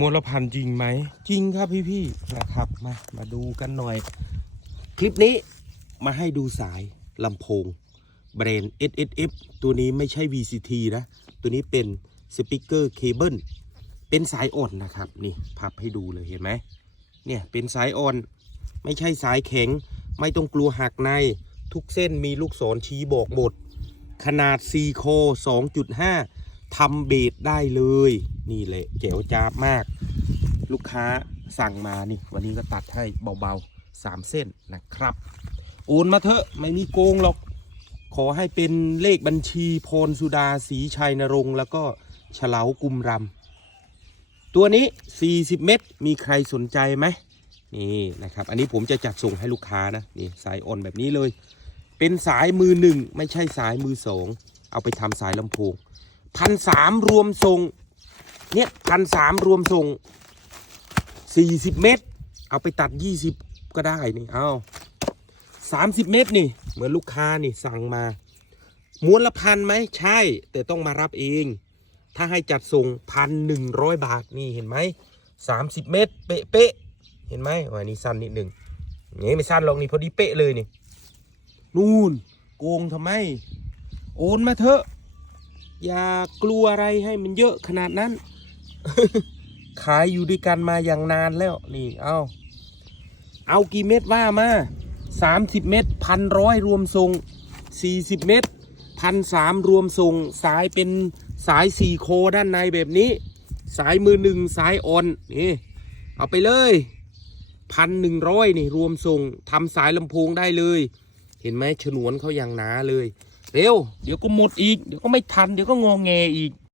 มลพันธุ์จริงไหม จริงครับพี่ๆนะครับมามาดูกันหน่อย คลิปนี้มาให้ดูสายลำโพงแบรนด์ SSF ตัวนี้ไม่ใช่ VCT นะ ตัวนี้เป็นสปีกเกอร์เคเบิลเป็นสายอ่อนนะครับ นี่พับให้ดูเลยเห็นไหมเนี่ยเป็นสายอ่อน ไม่ใช่สายแข็ง ไม่ต้องกลัวหักใน ทุกเส้นมีลูกศรชี้บอกหมด ขนาด 4 โค 2.5 ทำเบสได้เลย นี่แหละเจ๋วจ้ามาก ลูกค้าสั่งมานี่ วันนี้ก็ตัดให้เบาๆ3เส้นนะครับ โอนมาเถอะไม่มีโกงหรอก ขอให้เป็นเลขบัญชีพรสุดาศรีชัยนรงค์แล้วก็เฉลากุมรำตัวนี้ 40 เม็ดมีใครสนใจไหมนี่นะครับ อันนี้ผมจะจัดส่งให้ลูกค้านะนี่สายออนแบบนี้เลย เป็นสายมือหนึ่งไม่ใช่สายมือสองเอาไปทำสายลำโพง พันสามรวมทรง เนี่ยพันสามรวมทรงสี่สิบเมตร เอาไปตัดยี่สิบก็ได้นี่เอาสามสิบเมตรนี่ เหมือนลูกค้านี่สั่งมา ม้วนละพันไหมใช่ แต่ต้องมารับเอง ถ้าให้จัดส่งพันหนึ่งร้อยบาทนี่เห็นไหมสามสิบเมตร เป๊ะเป๊ะเห็นไหมวันนี้สั้นนิดหนึ่งนี่ไม่สั้นหรอกนี่พอดีเป๊ะเลยนี่ นู่นโกงทำไม โอนมาเถอะ อย่ากลัวอะไรให้มันเยอะขนาดนั้น ขายอยู่ด้วยกันมาอย่างนานแล้วนี่เอาเอากี่เม็ดว่ามาสามสิบเม็ดพันร้อยรวมทรงสี่สิบเม็ดพันสามรวมทรงสายเป็นสายสี่โคด้านในแบบนี้ สายมือหนึ่งสายอ่อนนี่เอาไปเลยพันหนึ่งร้อยนี่รวมทรงทำสายลำโพงได้เลย เห็นไหมฉนวนเขาอย่างหนาเลย เร็ว เดี๋ยวก็หมดอีก เดี๋ยวก็ไม่ทัน เดี๋ยวก็งอแงอีก